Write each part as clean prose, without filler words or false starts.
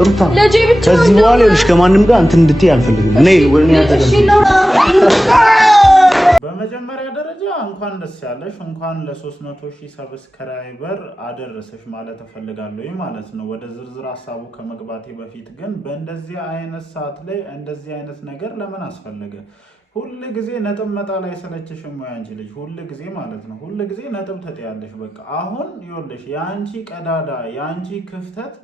ሩታ ከዚህ በኋላ ይኸውልሽ ከማንም ጋር እንትን እንድትይ አልፈልግም። ነይ ወልኛ በመጀመሪያ ደረጃ እንኳን ደስ ያለሽ፣ እንኳን ለ300,000 ሰብስክራይበር አደረሰሽ ማለት እፈልጋለሁ ማለት ነው። ወደ ዝርዝር ሐሳቡ ከመግባቴ በፊት ግን በእንደዚህ አይነት ሰዓት ላይ እንደዚህ አይነት ነገር ለምን አስፈለገ? ሁሉ ጊዜ ነጥብ መጣል አይሰለችሽም ወይ አንቺ ልጅ? ሁሉ ጊዜ ማለት ነው ሁሉ ጊዜ ነጥብ ተጥያለሽ። በቃ አሁን ይኸውልሽ ያንቺ ቀዳዳ ያንቺ ክፍተት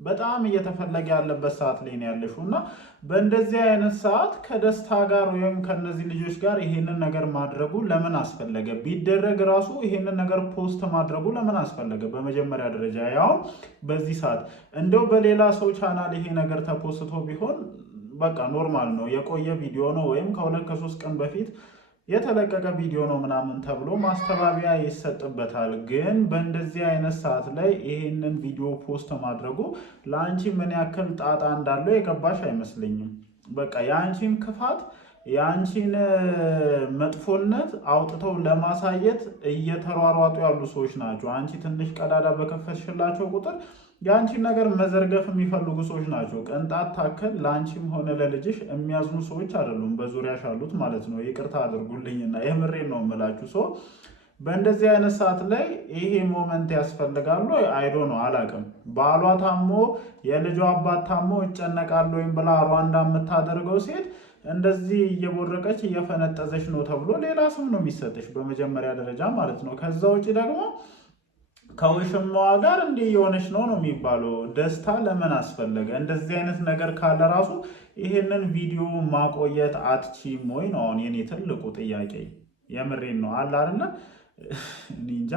በጣም እየተፈለገ ያለበት ሰዓት ላይ ነው ያለሽው እና በእንደዚህ አይነት ሰዓት ከደስታ ጋር ወይም ከነዚህ ልጆች ጋር ይሄንን ነገር ማድረጉ ለምን አስፈለገ? ቢደረግ ራሱ ይሄንን ነገር ፖስት ማድረጉ ለምን አስፈለገ? በመጀመሪያ ደረጃ ያው በዚህ ሰዓት እንደው በሌላ ሰው ቻናል ይሄ ነገር ተፖስቶ ቢሆን በቃ ኖርማል ነው፣ የቆየ ቪዲዮ ነው ወይም ከ2 ከ3 ቀን በፊት የተለቀቀ ቪዲዮ ነው ምናምን ተብሎ ማስተባበያ ይሰጥበታል። ግን በእንደዚህ አይነት ሰዓት ላይ ይሄንን ቪዲዮ ፖስት ማድረጉ ለአንቺ ምን ያክል ጣጣ እንዳለው የገባሽ አይመስለኝም። በቃ የአንቺን ክፋት የአንቺን መጥፎነት አውጥተው ለማሳየት እየተሯሯጡ ያሉ ሰዎች ናቸው። አንቺ ትንሽ ቀዳዳ በከፈትሽላቸው ቁጥር የአንቺን ነገር መዘርገፍ የሚፈልጉ ሰዎች ናቸው። ቅንጣት ታክል ለአንቺም ሆነ ለልጅሽ የሚያዝኑ ሰዎች አይደሉም በዙሪያሽ ያሉት ማለት ነው። ይቅርታ አድርጉልኝና የምሬን ነው የምላችሁ። ሰው በእንደዚህ አይነት ሰዓት ላይ ይሄ ሞመንት ያስፈልጋሉ። አይዶ ነው አላቅም። ባሏ ታሞ የልጇ አባት ታሞ እጨነቃለሁ ወይም ብላ ሩዋንዳ የምታደርገው ሴት እንደዚህ እየቦረቀች እየፈነጠዘች ነው ተብሎ ሌላ ስም ነው የሚሰጥሽ በመጀመሪያ ደረጃ ማለት ነው። ከዛ ውጭ ደግሞ ከውሽማዋ ጋር እንዲህ የሆነች ነው የሚባለው። ደስታ ለምን አስፈለገ? እንደዚህ አይነት ነገር ካለ ራሱ ይሄንን ቪዲዮ ማቆየት አትችይም ወይ ነው አሁን የኔ ትልቁ ጥያቄ። የምሬን ነው አለ አይደለ? እንጃ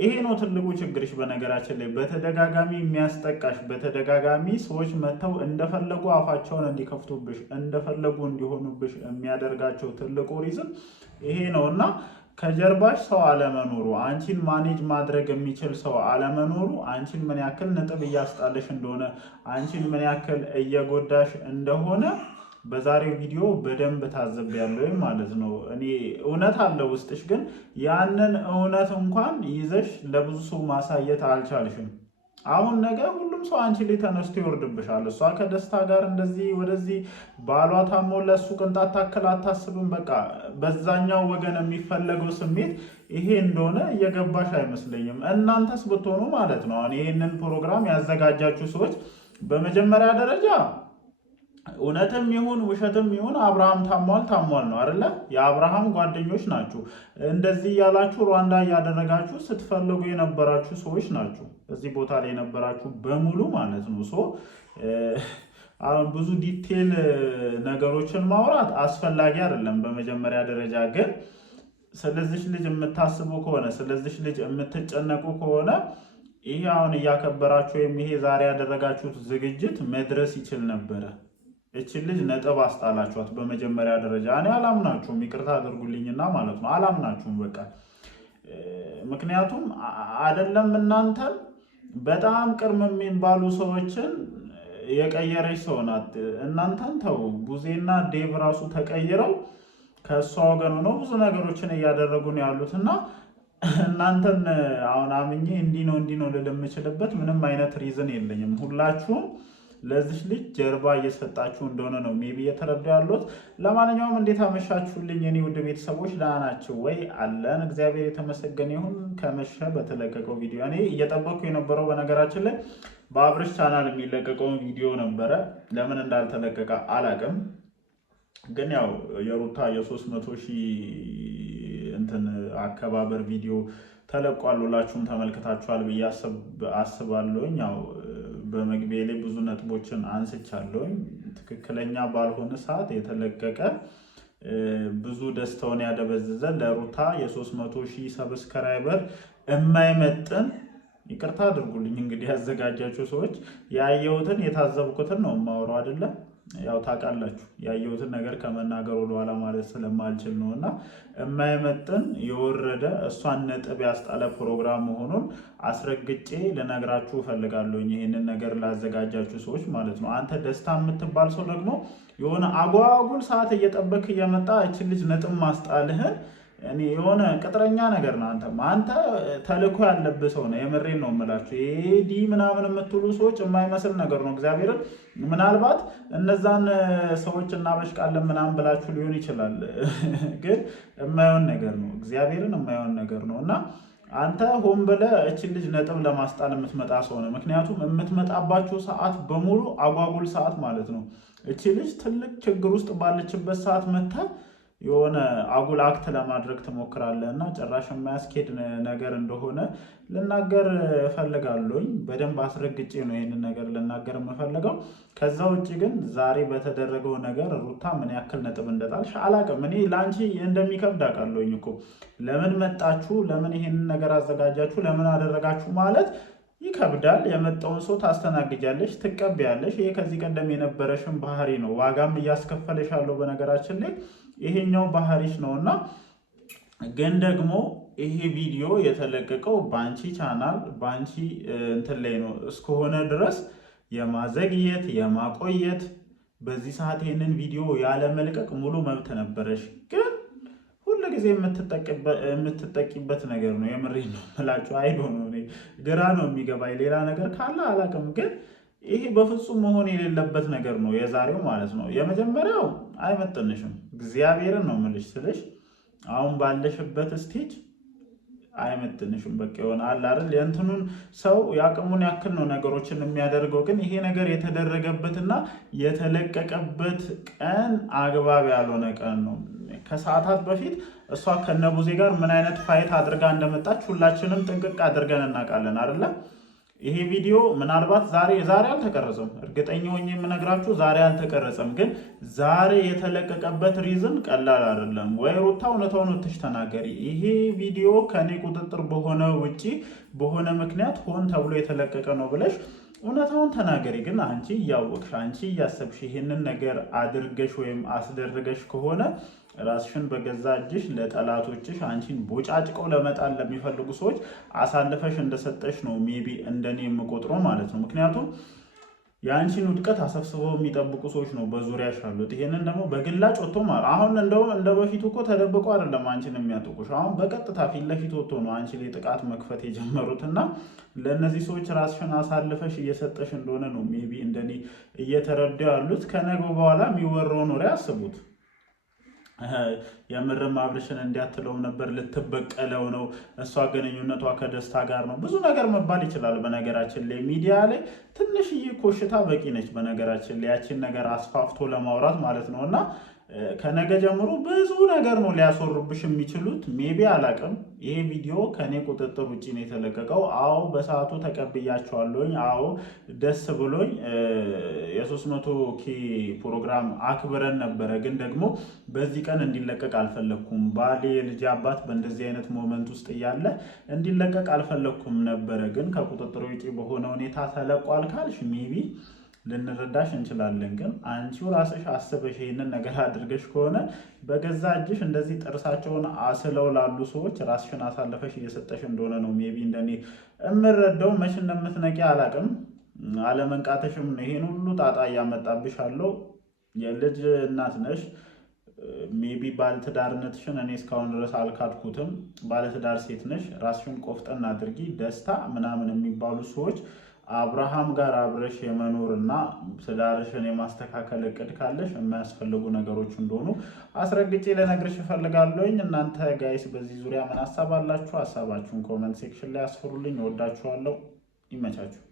ይሄ ነው ትልቁ ችግርሽ። በነገራችን ላይ በተደጋጋሚ የሚያስጠቃሽ በተደጋጋሚ ሰዎች መተው እንደፈለጉ አፋቸውን እንዲከፍቱብሽ እንደፈለጉ እንዲሆኑብሽ የሚያደርጋቸው ትልቁ ሪዝን ይሄ ነውና ከጀርባሽ ሰው አለመኖሩ፣ አንቺን ማኔጅ ማድረግ የሚችል ሰው አለመኖሩ አንቺን ምን ያክል ነጥብ እያስጣለሽ እንደሆነ አንቺን ምን ያክል እየጎዳሽ እንደሆነ በዛሬው ቪዲዮ በደንብ ታዘብያለሁ ማለት ነው። እኔ እውነት አለ ውስጥሽ፣ ግን ያንን እውነት እንኳን ይዘሽ ለብዙ ሰው ማሳየት አልቻልሽም። አሁን ነገ ሁሉም ሰው አንቺ ላይ ተነስቶ ይወርድብሻል። እሷ ከደስታ ጋር እንደዚህ ወደዚህ ባሏ ታሞ ለሱ ቅንጣት ታክል አታስብም። በቃ በዛኛው ወገን የሚፈለገው ስሜት ይሄ እንደሆነ እየገባሽ አይመስለኝም። እናንተስ ብትሆኑ ማለት ነው አሁን ይሄንን ፕሮግራም ያዘጋጃችሁ ሰዎች በመጀመሪያ ደረጃ እውነትም ይሁን ውሸትም ይሁን አብርሃም ታሟል ነው አይደለ? የአብርሃም ጓደኞች ናችሁ። እንደዚህ ያላችሁ ሩዋንዳ እያደረጋችሁ ስትፈልጉ የነበራችሁ ሰዎች ናችሁ። እዚህ ቦታ ላይ የነበራችሁ በሙሉ ማለት ነው። አሁን ብዙ ዲቴል ነገሮችን ማውራት አስፈላጊ አይደለም። በመጀመሪያ ደረጃ ግን ስለዚህ ልጅ የምታስቡ ከሆነ ስለዚህ ልጅ የምትጨነቁ ከሆነ ይሄ አሁን እያከበራችሁ ወይም ይሄ ዛሬ ያደረጋችሁት ዝግጅት መድረስ ይችል ነበረ። እቺ ልጅ ነጥብ አስጣላችኋት በመጀመሪያ ደረጃ። እኔ አላምናችሁም፣ ይቅርታ አድርጉልኝና ማለት ነው አላምናችሁም በቃ። ምክንያቱም አይደለም እናንተን በጣም ቅርም የሚባሉ ሰዎችን የቀየረች ሰው ናት። እናንተን ተው፣ ቡዜና ዴቭ ራሱ ተቀይረው ከእሷ ወገን ሆነው ብዙ ነገሮችን እያደረጉ ነው ያሉትና እናንተን አሁን አምኜ እንዲህ ነው ልል የምችልበት ምንም አይነት ሪዝን የለኝም። ሁላችሁም ለዚህ ልጅ ጀርባ እየሰጣችሁ እንደሆነ ነው ሜቢ እየተረዳ ያሉት። ለማንኛውም እንዴት አመሻችሁልኝ የኔ ውድ ቤተሰቦች? ደህና ናችሁ ወይ? አለን እግዚአብሔር የተመሰገነ ይሁን። ከመሸ በተለቀቀው ቪዲዮ እኔ እየጠበቅኩ የነበረው በነገራችን ላይ በአብርሽ ቻናል የሚለቀቀውን ቪዲዮ ነበረ። ለምን እንዳልተለቀቀ አላቅም፣ ግን ያው የሩታ የ300,000 እንትን አከባበር ቪዲዮ ተለቋል። ሁላችሁም ተመልክታችኋል ብዬ አስባለሁኝ። ያው በመግቢያ ላይ ብዙ ነጥቦችን አንስቻለሁኝ። ትክክለኛ ባልሆነ ሰዓት የተለቀቀ ብዙ ደስታውን ያደበዘዘ ለሩታ የ300,000 ሰብስክራይበር የማይመጥን ይቅርታ አድርጉልኝ እንግዲህ ያዘጋጃችሁ ሰዎች፣ ያየሁትን የታዘብኩትን ነው የማወራው አይደለም። ያው ታውቃላችሁ ያየሁትን ነገር ከመናገር ወደኋላ ማለት ስለማልችል ነውና የማይመጥን የወረደ እሷን ነጥብ ያስጣለ ፕሮግራም መሆኑን አስረግጬ ልነግራችሁ እፈልጋለሁ። ይሄንን ነገር ላዘጋጃችሁ ሰዎች ማለት ነው። አንተ ደስታ የምትባል ሰው ደግሞ የሆነ አጓጉል ሰዓት እየጠበክ እየመጣ እቺ ልጅ ነጥብ ማስጣልህን እኔ የሆነ ቅጥረኛ ነገር ነው። አንተ ተልኮ ያለብህ ሰው ነው። የምሬን ነው የምላችሁ። ዲ ምናምን የምትሉ ሰዎች የማይመስል ነገር ነው። እግዚአብሔርን ምናልባት እነዛን ሰዎች እናበሽቃለን ምናምን ብላችሁ ሊሆን ይችላል፣ ግን የማይሆን ነገር ነው። እግዚአብሔርን የማይሆን ነገር ነው እና አንተ ሆን ብለህ እችን ልጅ ነጥብ ለማስጣል የምትመጣ ሰው ነው። ምክንያቱም የምትመጣባቸው ሰዓት በሙሉ አጓጉል ሰዓት ማለት ነው። እቺ ልጅ ትልቅ ችግር ውስጥ ባለችበት ሰዓት መታ የሆነ አጉል አክት ለማድረግ ትሞክራለህ እና ጭራሽ የማያስኬድ ነገር እንደሆነ ልናገር እፈልጋለሁኝ። በደንብ አስረግጬ ነው ይህንን ነገር ልናገር የምፈልገው። ከዛ ውጭ ግን ዛሬ በተደረገው ነገር ሩታ ምን ያክል ነጥብ እንደጣልሽ አላቅም። እኔ ለአንቺ እንደሚከብድ አውቃለሁኝ እኮ። ለምን መጣችሁ፣ ለምን ይህንን ነገር አዘጋጃችሁ፣ ለምን አደረጋችሁ ማለት ይከብዳል። የመጣውን ሰው ታስተናግጃለሽ፣ ትቀበያለሽ። ይሄ ከዚህ ቀደም የነበረሽን ባህሪ ነው። ዋጋም እያስከፈለሽ ያለው በነገራችን ላይ ይሄኛው ባህሪሽ ነውና፣ ግን ደግሞ ይሄ ቪዲዮ የተለቀቀው ባንቺ ቻናል ባንቺ እንትን ላይ ነው እስከሆነ ድረስ የማዘግየት የማቆየት በዚህ ሰዓት ይሄንን ቪዲዮ ያለ መልቀቅ ሙሉ መብት ነበረሽ። ግን ሁሉ ጊዜ የምትጠቂበት ነገር ነው። የምሬን ነው የምላችሁ። አይዶ ነው ግራ ነው የሚገባኝ። ሌላ ነገር ካለ አላውቅም፣ ግን ይሄ በፍጹም መሆን የሌለበት ነገር ነው የዛሬው ማለት ነው። የመጀመሪያው አይመጥንሽም። እግዚአብሔርን ነው የምልሽ ስልሽ አሁን ባለሽበት ስቴጅ አይመጥንሽም። በቃ የሆነ አለ አይደል የእንትኑን ሰው የአቅሙን ያክል ነው ነገሮችን የሚያደርገው። ግን ይሄ ነገር የተደረገበትና የተለቀቀበት ቀን አግባብ ያልሆነ ቀን ነው። ከሰዓታት በፊት እሷ ከነቡዜ ጋር ምን አይነት ፋይት አድርጋ እንደመጣች ሁላችንም ጥንቅቅ አድርገን እናውቃለን አይደለ? ይሄ ቪዲዮ ምናልባት ዛሬ አልተቀረጸም። እርግጠኛ ሆኜ የምነግራችሁ ዛሬ አልተቀረጸም። ግን ዛሬ የተለቀቀበት ሪዝን ቀላል አይደለም። ወይ ሩታ እውነታውን ወጥተሽ ተናገሪ። ይሄ ቪዲዮ ከኔ ቁጥጥር በሆነ ውጪ በሆነ ምክንያት ሆን ተብሎ የተለቀቀ ነው ብለሽ እውነታውን ተናገሪ። ግን አንቺ እያወቅሽ አንቺ እያሰብሽ ይሄንን ነገር አድርገሽ ወይም አስደርገሽ ከሆነ ራስሽን በገዛ እጅሽ ለጠላቶችሽ አንቺን ቦጫጭቀው ለመጣል ለሚፈልጉ ሰዎች አሳልፈሽ እንደሰጠሽ ነው ሜቢ እንደኔ የምቆጥረው ማለት ነው። ምክንያቱም የአንቺን ውድቀት አሰብስበው የሚጠብቁ ሰዎች ነው በዙሪያሽ ያሉት። ይሄንን ደግሞ በግላጭ ወጥቶ ማለት አሁን እንደውም እንደ በፊቱ እኮ ተደብቆ አይደለም አንቺን የሚያጠቁሽ። አሁን በቀጥታ ፊት ለፊት ወጥቶ ነው አንቺ ላይ ጥቃት መክፈት የጀመሩትና ለእነዚህ ሰዎች ራስሽን አሳልፈሽ እየሰጠሽ እንደሆነ ነው ሜቢ እንደኔ እየተረዱ ያሉት። ከነገው በኋላ የሚወራውን ወሬ አስቡት። የምርም አብርሽን እንዲያትለውም ነበር፣ ልትበቀለው ነው፣ እሷ ግንኙነቷ ከደስታ ጋር ነው፣ ብዙ ነገር መባል ይችላል። በነገራችን ላይ ሚዲያ ላይ ትንሽዬ ኮሽታ በቂ ነች። በነገራችን ላይ ያችን ነገር አስፋፍቶ ለማውራት ማለት ነው። እና ከነገ ጀምሮ ብዙ ነገር ነው ሊያስወሩብሽ የሚችሉት። ሜቢ አላቅም። ይሄ ቪዲዮ ከኔ ቁጥጥር ውጭ ነው የተለቀቀው። አዎ በሰዓቱ ተቀብያቸዋለሁኝ። አዎ ደስ ብሎኝ የ300K ፕሮግራም አክብረን ነበረ። ግን ደግሞ በዚህ ቀን እንዲለቀቅ አልፈለግኩም። ባሌ የልጅ አባት በእንደዚህ አይነት ሞመንት ውስጥ እያለ እንዲለቀቅ አልፈለግኩም ነበረ። ግን ከቁጥጥር ውጭ በሆነ ሁኔታ ተለቋል ካልሽ ሜቢ ልንረዳሽ እንችላለን። ግን አንቺው ራስሽ አስበሽ ይሄንን ነገር አድርገሽ ከሆነ በገዛ እጅሽ እንደዚህ ጥርሳቸውን አስለው ላሉ ሰዎች ራስሽን አሳልፈሽ እየሰጠሽ እንደሆነ ነው ሜቢ እንደኔ እምረዳው። መች እንደምትነቂ አላቅም። አለመንቃተሽም ነው ይሄን ሁሉ ጣጣ እያመጣብሽ አለው። የልጅ እናት ነሽ። ሜቢ ባለትዳርነትሽን እኔ እስካሁን ድረስ አልካድኩትም። ባለትዳር ሴት ነሽ። ራስሽን ቆፍጠን አድርጊ። ደስታ ምናምን የሚባሉ ሰዎች አብርሃም ጋር አብረሽ የመኖርና ትዳርሽን የማስተካከል እቅድ ካለሽ የማያስፈልጉ ነገሮች እንደሆኑ አስረግጬ ልነግርሽ እፈልጋለሁኝ። እናንተ ጋይስ በዚህ ዙሪያ ምን ሀሳብ አላችሁ? ሀሳባችሁን ኮመንት ሴክሽን ላይ አስፍሩልኝ። እወዳችኋለሁ። ይመቻችሁ።